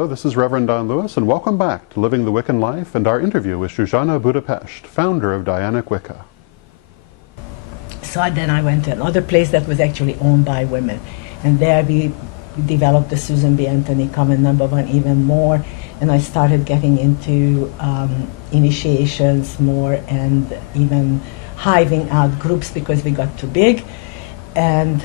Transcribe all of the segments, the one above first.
Hello, this is Reverend Don Lewis, and welcome back to Living the Wiccan Life and our interview with Zsuzsanna Budapest, founder of Dianic Wicca. So then I went to another place that was actually owned by women, and there we developed the Susan B. Anthony Coven #1 even more, and I started getting into initiations more and even hiving out groups because we got too big. And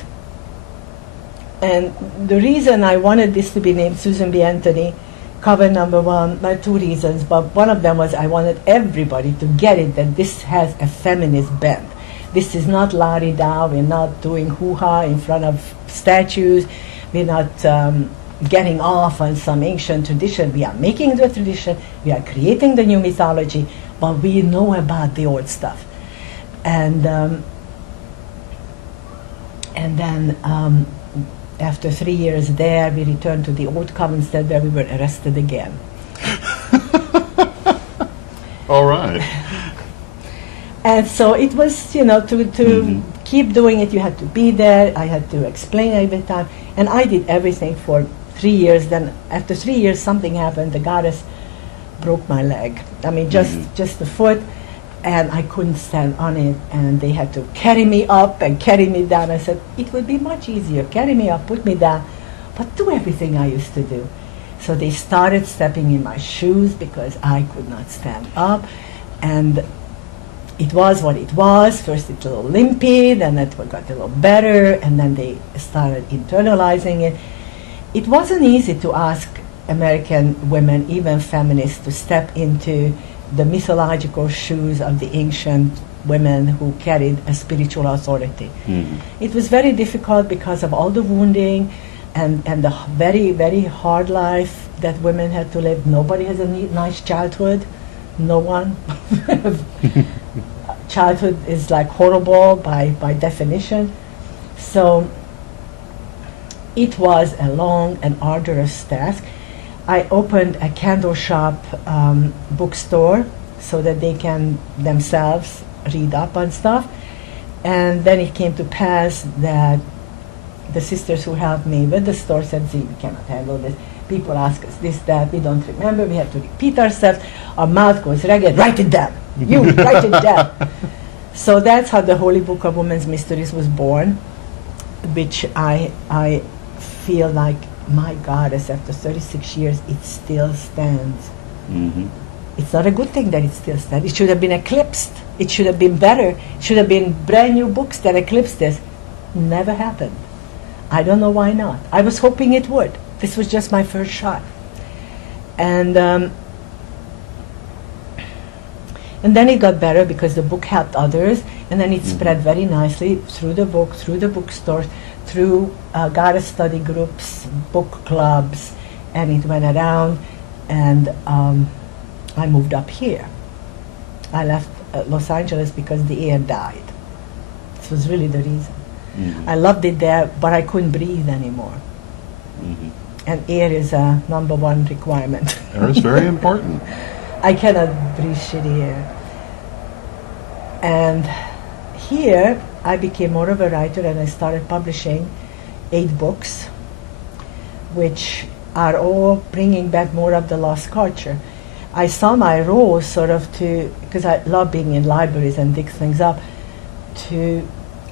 the reason I wanted this to be named Susan B. Anthony Coven #1, there are two reasons, but one of them was I wanted everybody to get it that this has a feminist bent. This is not la-di-da, we're not doing hoo-ha in front of statues, we're not getting off on some ancient tradition. We are making the tradition, we are creating the new mythology, but we know about the old stuff. And then after 3 years there, we returned to the old Covenstead where we were arrested again. All right. And so it was, you know, to keep doing it, you had to be there. I had to explain every time. And I did everything for 3 years. Then after 3 years, something happened. The goddess broke my leg. I mean, just the foot. And I couldn't stand on it, and they had to carry me up and carry me down. I said, it would be much easier, carry me up, put me down, but do everything I used to do. So they started stepping in my shoes because I could not stand up, and it was what it was. First it was a little limpy, then it got a little better, and then they started internalizing it. It wasn't easy to ask American women, even feminists, to step into the mythological shoes of the ancient women who carried a spiritual authority. It was very difficult because of all the wounding and the very, very hard life that women had to live. Nobody has a nice childhood. No one. Childhood is like horrible by definition. So it was a long and arduous task. I opened a candle shop bookstore so that they can themselves read up on stuff. And then it came to pass that the sisters who helped me with the store said, "See, we cannot handle this. People ask us this, that, we don't remember, we have to repeat ourselves. Our mouth goes ragged, write it down. You, write it down." So that's how the Holy Book of Women's Mysteries was born, which I feel like, my goddess, after 36 years, it still stands. It's not a good thing that it still stands. It should have been eclipsed. It should have been better. It should have been brand new books that eclipsed this. Never happened. I don't know why not. I was hoping it would. This was just my first shot. And then it got better because the book helped others, and then it spread very nicely through the book, through the bookstores, through goddess study groups, book clubs, and it went around, and I moved up here. I left Los Angeles because the air died. This was really the reason. I loved it there, but I couldn't breathe anymore. And air is a #1 requirement. Air is very important. I cannot breathe shitty air. And here, I became more of a writer, and I started publishing 8 books, which are all bringing back more of the lost culture. I saw my role sort of because I love being in libraries and dig things up, to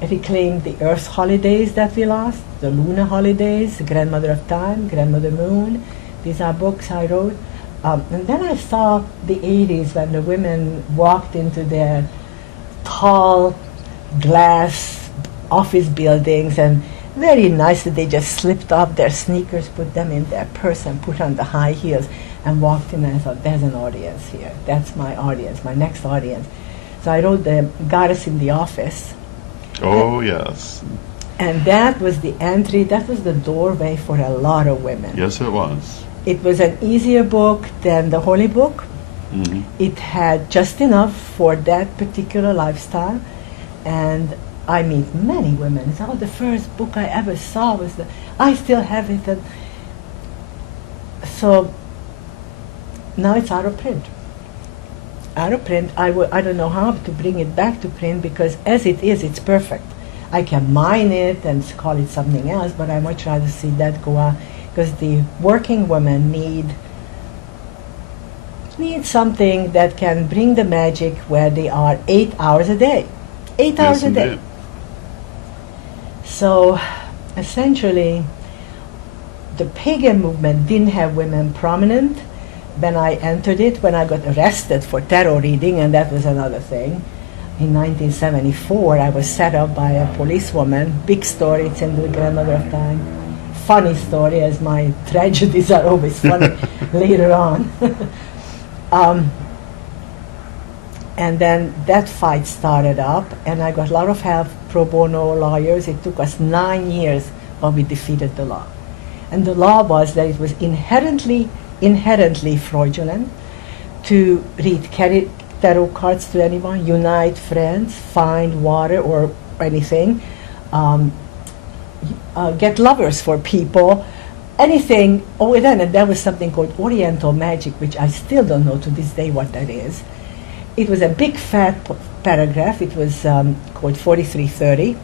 reclaim the Earth holidays that we lost, the lunar holidays, the Grandmother of Time, Grandmother Moon. These are books I wrote. And then I saw the 80s when the women walked into their tall glass office buildings, and very nicely they just slipped off their sneakers, put them in their purse, and put on the high heels and walked in, and I thought, there's an audience here. That's my audience, my next audience. So I wrote The Goddess in the Office. Oh, yes. And that was the entry, that was the doorway for a lot of women. Yes, it was. It was an easier book than the Holy Book. It had just enough for that particular lifestyle, and I meet many women. It's the first book I ever saw was I still have it. And so now it's out of print. Out of print. I don't know how to bring it back to print, because as it is, it's perfect. I can mine it and call it something else, but I much rather see that go out because the working women need something that can bring the magic where they are 8 hours a day. 8 hours a day. So essentially, the pagan movement didn't have women prominent. When I entered it, when I got arrested for tarot reading, and that was another thing. In 1974, I was set up by a policewoman. Big story, it's in the Grandmother of Time. Funny story, as my tragedies are always funny later on. And then that fight started up, and I got a lot of help, pro bono lawyers. It took us 9 years, but we defeated the law. And the law was that it was inherently fraudulent to read tarot cards to anyone, unite friends, find water or anything, get lovers for people, anything. Oh, and then there was something called Oriental magic, which I still don't know to this day what that is. It was a big fat paragraph. It was called 4330,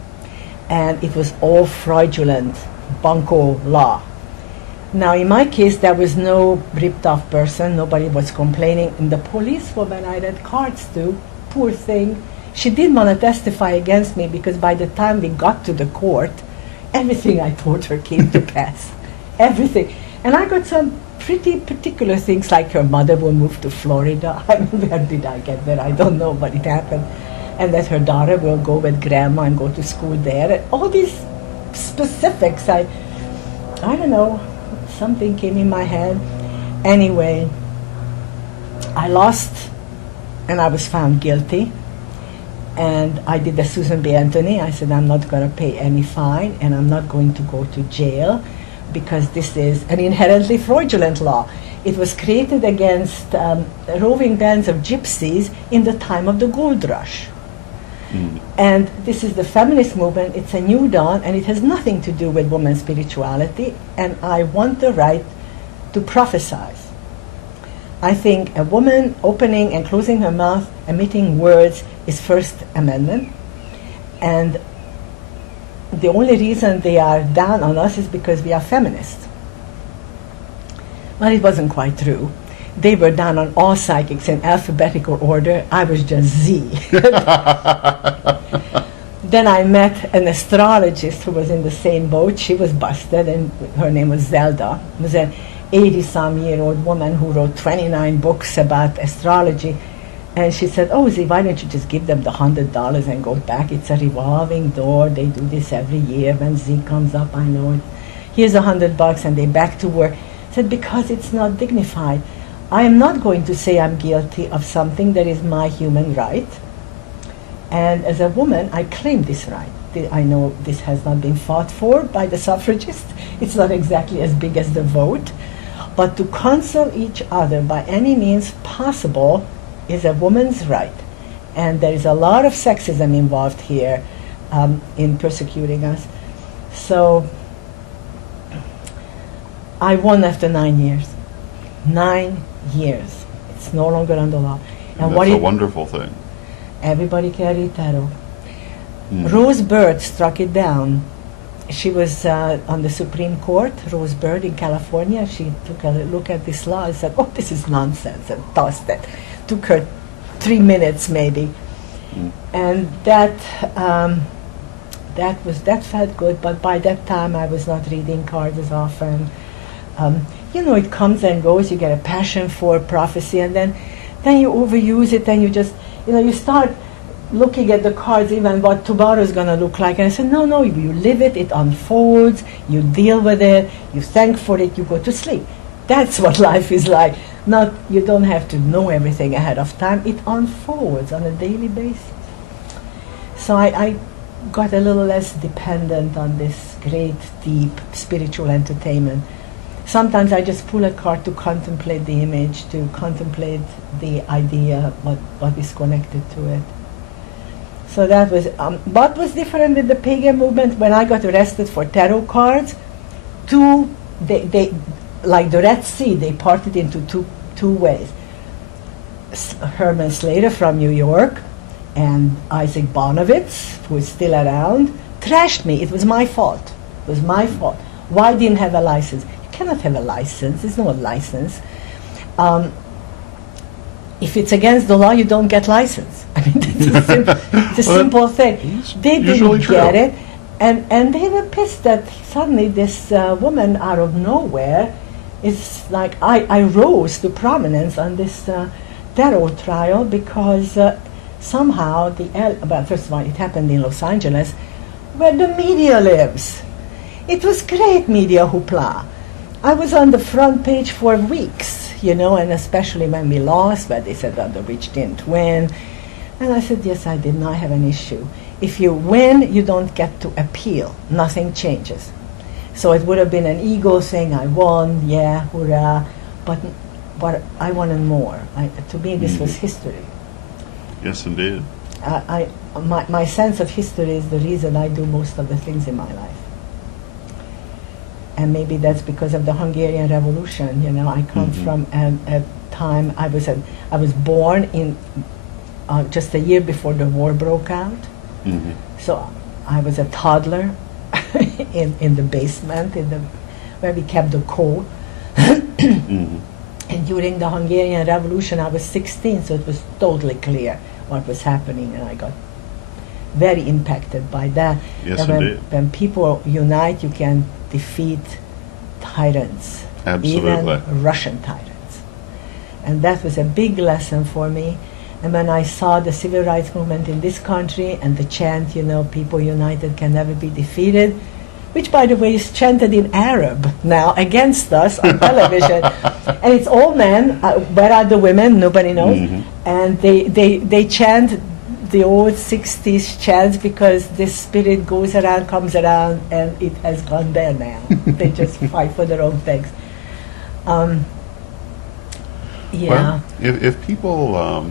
and it was all fraudulent, bunco law. Now, in my case, there was no ripped-off person. Nobody was complaining. And the policewoman I read cards to, poor thing, she didn't want to testify against me because by the time we got to the court, everything I told her came to pass. Everything. And I got some pretty particular things, like her mother will move to Florida. I mean, where did I get there? I don't know, but it happened. And that her daughter will go with grandma and go to school there. And all these specifics, I don't know. Something came in my head. Anyway, I lost, and I was found guilty. And I did the Susan B. Anthony. I said, I'm not going to pay any fine, and I'm not going to go to jail, because this is an inherently fraudulent law. It was created against roving bands of gypsies in the time of the gold rush. And this is the feminist movement. It's a new dawn, and it has nothing to do with women's spirituality, and I want the right to prophesize. I think a woman opening and closing her mouth, emitting words, is First Amendment, and the only reason they are down on us is because we are feminists. Well, it wasn't quite true. They were down on all psychics in alphabetical order. I was just Z. Then I met an astrologist who was in the same boat. She was busted, and her name was Zelda. It was an 80-some-year-old woman who wrote 29 books about astrology. And she said, oh, Z, why don't you just give them the $100 and go back? It's a revolving door. They do this every year. When Z comes up, I know it. Here's $100, and they back to work. I said, because it's not dignified. I am not going to say I'm guilty of something that is my human right. And as a woman, I claim this right. I know this has not been fought for by the suffragists. It's not exactly as big as the vote. But to counsel each other by any means possible is a woman's right. And there is a lot of sexism involved here in persecuting us. So I won after 9 years. 9 years. It's no longer under law. And that's a wonderful thing. Everybody carried tarot. Rose Bird struck it down. She was on the Supreme Court, Rose Bird in California. She took a look at this law and said, oh, this is nonsense, and tossed it. Took her 3 minutes maybe. And that felt good, but by that time I was not reading cards as often. You know, it comes and goes. You get a passion for prophecy, and then you overuse it, and you just, you start looking at the cards, even what tomorrow is going to look like. And I said, no, you live it, it unfolds, you deal with it, you thank for it, you go to sleep. That's what life is like. Not, you don't have to know everything ahead of time. It unfolds on a daily basis. So I got a little less dependent on this great, deep spiritual entertainment. Sometimes I just pull a card to contemplate the image, to contemplate the idea, what is connected to it. So that was, what was different with the pagan movement? When I got arrested for tarot cards, they like the Red Sea, they parted into two ways. Herman Slater from New York and Isaac Bonowitz, who is still around, trashed me. It was my fault. It was my fault. Why didn't have a license? You cannot have a license. There's no license. If it's against the law, you don't get license. I mean, it's a simple thing. They didn't get it, and they were pissed that suddenly this woman out of nowhere is like, I rose to prominence on this terror trial because somehow well, first of all, it happened in Los Angeles, where the media lives. It was great media hoopla. I was on the front page for weeks, you know, and especially when we lost, where they said that the witch didn't win. And I said, yes, I did not have an issue. If you win, you don't get to appeal. Nothing changes. So it would have been an ego saying, I won, yeah, hurrah. But I wanted more. To me, this was history. Yes, indeed. My sense of history is the reason I do most of the things in my life. And maybe that's because of the Hungarian Revolution. You know, I come from a time, I was born in just a year before the war broke out. So I was a toddler in the basement, where we kept the coal. And during the Hungarian Revolution, I was 16, so it was totally clear what was happening, and I got very impacted by that. Yes, that when people unite, you can defeat tyrants, Absolutely. even Russian tyrants. And that was a big lesson for me. And when I saw the civil rights movement in this country and the chant, you know, people united can never be defeated, which, by the way, is chanted in Arab now against us on television. And it's all men. Where are the women? Nobody knows. And they chant the old 60s chants because this spirit goes around, comes around, and it has gone there now. They just fight for their own things. Well, if people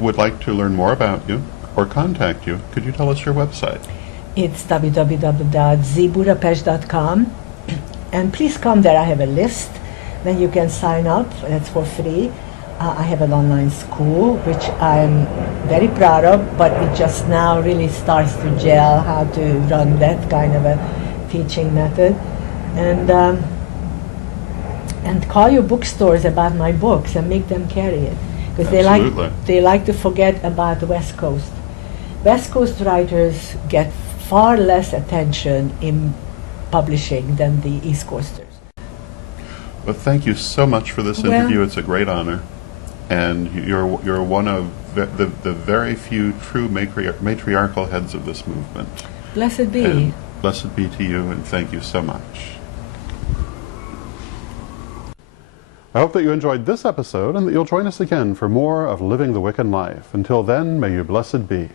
would like to learn more about you or contact you, could you tell us your website? It's www.zbudapest.com, and please come there. I have a list. Then you can sign up. That's for free. I have an online school, which I'm very proud of, but it just now really starts to gel how to run that kind of a teaching method. And call your bookstores about my books and make them carry it, because they like to forget about the West Coast. West Coast writers get far less attention in publishing than the East Coasters. Well, thank you so much for this interview. It's a great honor. And you're one of the very few true matriarchal heads of this movement. Blessed be. And blessed be to you, and thank you so much. I hope that you enjoyed this episode and that you'll join us again for more of Living the Wiccan Life. Until then, may you blessed be.